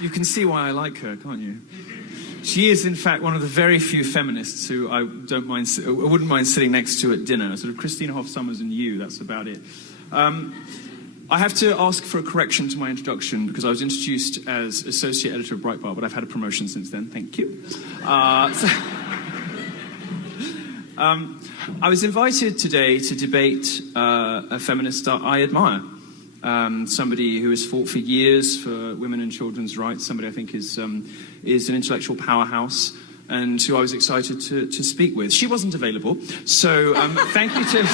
You can see why I like her, can't you? She is, in fact, one of the very few feminists who I wouldn't mind sitting next to at dinner. Sort of Christina Hoff Sommers and you, that's about it. I have to ask for a correction to my introduction because I was introduced as associate editor of Breitbart, but I've had a promotion since then. Thank you. I was invited today to debate a feminist I admire. Somebody who has fought for years for women and children's rights, somebody I think is an intellectual powerhouse, and who I was excited to speak with. She wasn't available, so thank you to...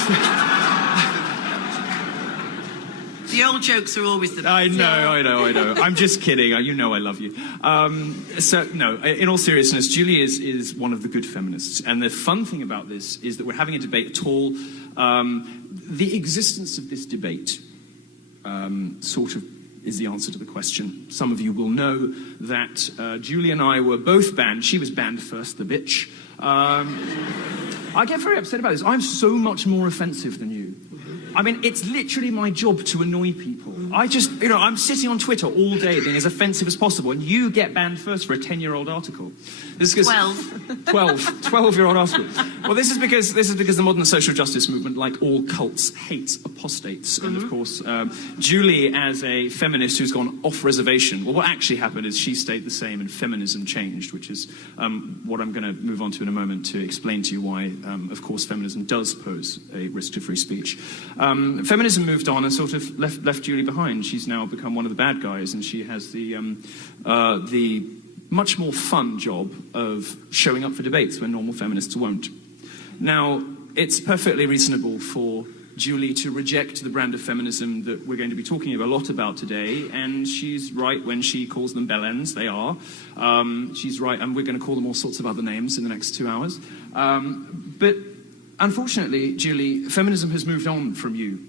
The old jokes are always the best. I know. I'm just kidding. You know I love you. So, no, in all seriousness, Julie is one of the good feminists. And the fun thing about this is that we're having a debate at all. The existence of this debate sort of is the answer to the question. Some of you will know that Julie and I were both banned. She was banned first, the bitch. I get very upset about this. I'm so much more offensive than you. I mean, it's literally my job to annoy people. I'm sitting on Twitter all day being as offensive as possible, and you get banned first for a 10-year-old article. This is 12-year-old article. Well, this is because the modern social justice movement, like all cults, hates apostates. And of course, Julie, as a feminist who's gone off reservation, well, what actually happened is she stayed the same and feminism changed, which is what I'm going to move on to in a moment to explain to you why, of course, feminism does pose a risk to free speech. Feminism moved on and sort of left Julie behind. She's now become one of the bad guys, and she has the much more fun job of showing up for debates when normal feminists won't. Now, it's perfectly reasonable for Julie to reject the brand of feminism that we're going to be talking a lot about today, and she's right when she calls them bellends. They are. She's right, and we're going to call them all sorts of other names in the next 2 hours. But unfortunately, Julie, feminism has moved on from you.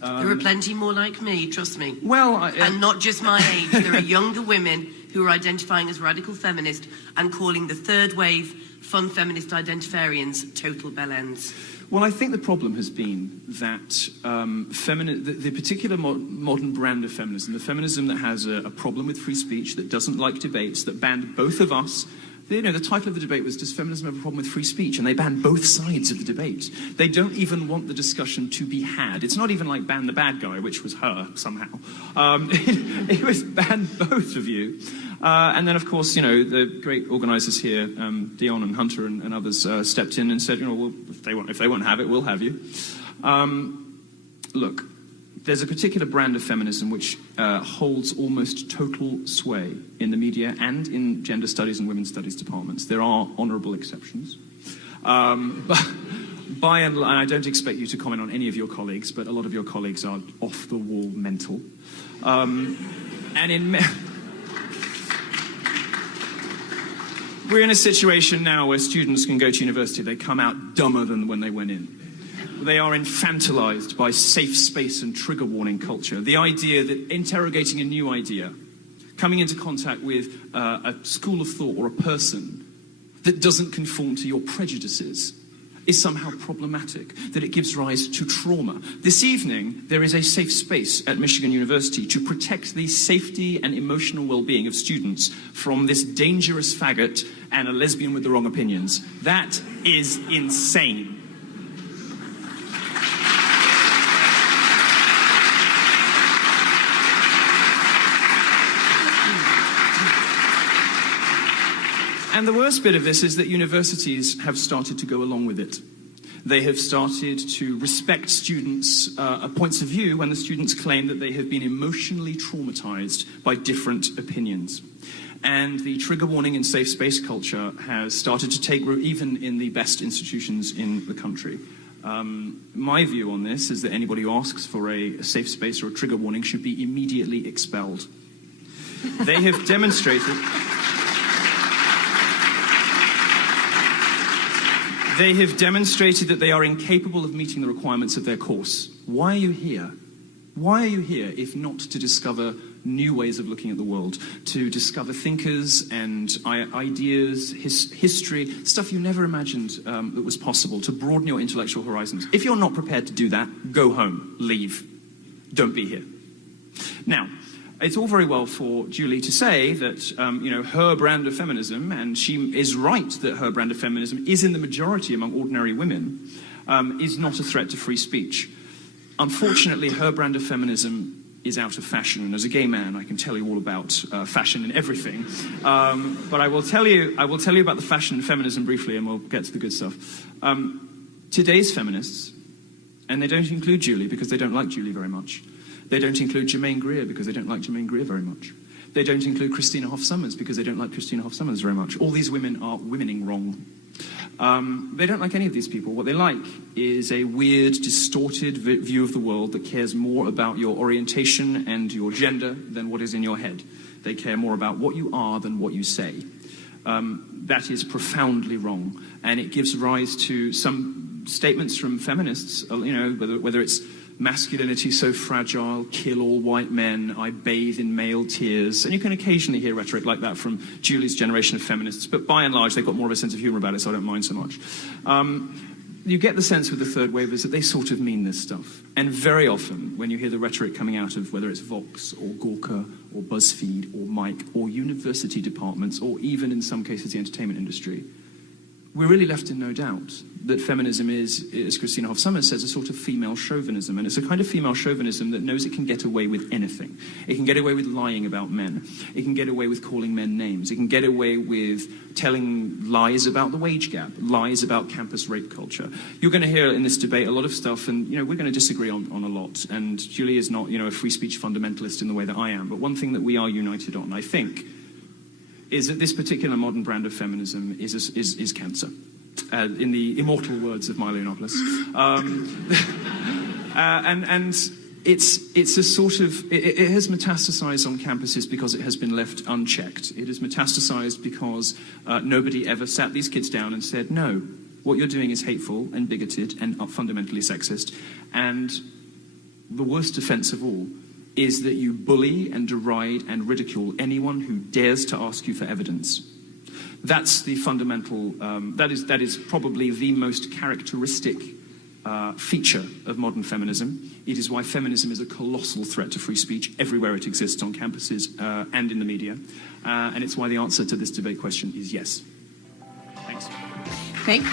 There are plenty more like me, trust me. Well, and not just my age. There are younger women who are identifying as radical feminist and calling the third wave fun feminist identitarians total bellends. Well, I think the problem has been that the particular modern brand of feminism, the feminism that has a problem with free speech, that doesn't like debates, that banned both of us. The title of the debate was, does feminism have a problem with free speech? And they banned both sides of the debate. They don't even want the discussion to be had. It's not even like ban the bad guy, which was her somehow. It was ban both of you. And then, of course, the great organisers here, Dion and Hunter and others, stepped in and said, well, if they won't have it, we'll have you. Look. There's a particular brand of feminism which holds almost total sway in the media and in gender studies and women's studies departments. There are honourable exceptions. But by and large, I don't expect you to comment on any of your colleagues, but a lot of your colleagues are off-the-wall mental. We're in a situation now where students can go to university, they come out dumber than when they went in. They are infantilized by safe space and trigger warning culture. The idea that interrogating a new idea, coming into contact with a school of thought or a person that doesn't conform to your prejudices is somehow problematic, that it gives rise to trauma. This evening, there is a safe space at Michigan University to protect the safety and emotional well-being of students from this dangerous faggot and a lesbian with the wrong opinions. That is insane. And the worst bit of this is that universities have started to go along with it. They have started to respect students' points of view when the students claim that they have been emotionally traumatized by different opinions. And the trigger warning and safe space culture has started to take root even in the best institutions in the country. My view on this is that anybody who asks for a safe space or a trigger warning should be immediately expelled. They have demonstrated... They have demonstrated that they are incapable of meeting the requirements of their course. Why are you here? Why are you here if not to discover new ways of looking at the world, to discover thinkers and ideas, history, stuff you never imagined that was possible, to broaden your intellectual horizons? If you're not prepared to do that, go home, leave. Don't be here. Now, it's all very well for Julie to say that, her brand of feminism, and she is right that her brand of feminism is in the majority among ordinary women, is not a threat to free speech. Unfortunately, her brand of feminism is out of fashion, and as a gay man, I can tell you all about fashion and everything. But I will tell you about the fashion and feminism briefly, and we'll get to the good stuff. Today's feminists, and they don't include Julie because they don't like Julie very much. They don't include Germaine Greer because they don't like Germaine Greer very much. They don't include Christina Hoff Sommers because they don't like Christina Hoff Sommers very much. All these women are womening wrong. They don't like any of these people. What they like is a weird, distorted view of the world that cares more about your orientation and your gender than what is in your head. They care more about what you are than what you say. That is profoundly wrong, and it gives rise to some statements from feminists, whether it's masculinity so fragile, kill all white men, I bathe in male tears. And you can occasionally hear rhetoric like that from Julie's generation of feminists, but by and large, they've got more of a sense of humor about it, so I don't mind so much. You get the sense with the third wavers that they sort of mean this stuff. And very often, when you hear the rhetoric coming out of whether it's Vox or Gawker or BuzzFeed or Mike or university departments or even in some cases the entertainment industry, we're really left in no doubt that feminism is, as Christina Hoff Sommers says, a sort of female chauvinism. And it's a kind of female chauvinism that knows it can get away with anything. It can get away with lying about men. It can get away with calling men names. It can get away with telling lies about the wage gap, lies about campus rape culture. You're going to hear in this debate a lot of stuff, and we're going to disagree on a lot. And Julie is not a free speech fundamentalist in the way that I am. But one thing that we are united on, I think, is that this particular modern brand of feminism is cancer. In the immortal words of Milo Yiannopoulos. And it's a sort of, it has metastasized on campuses because it has been left unchecked. It has metastasized because nobody ever sat these kids down and said, no, what you're doing is hateful and bigoted and fundamentally sexist. And the worst offense of all is that you bully and deride and ridicule anyone who dares to ask you for evidence. That's the fundamental, that is probably the most characteristic feature of modern feminism. It is why feminism is a colossal threat to free speech everywhere it exists on campuses and in the media. And it's why the answer to this debate question is yes. Thanks. Thanks.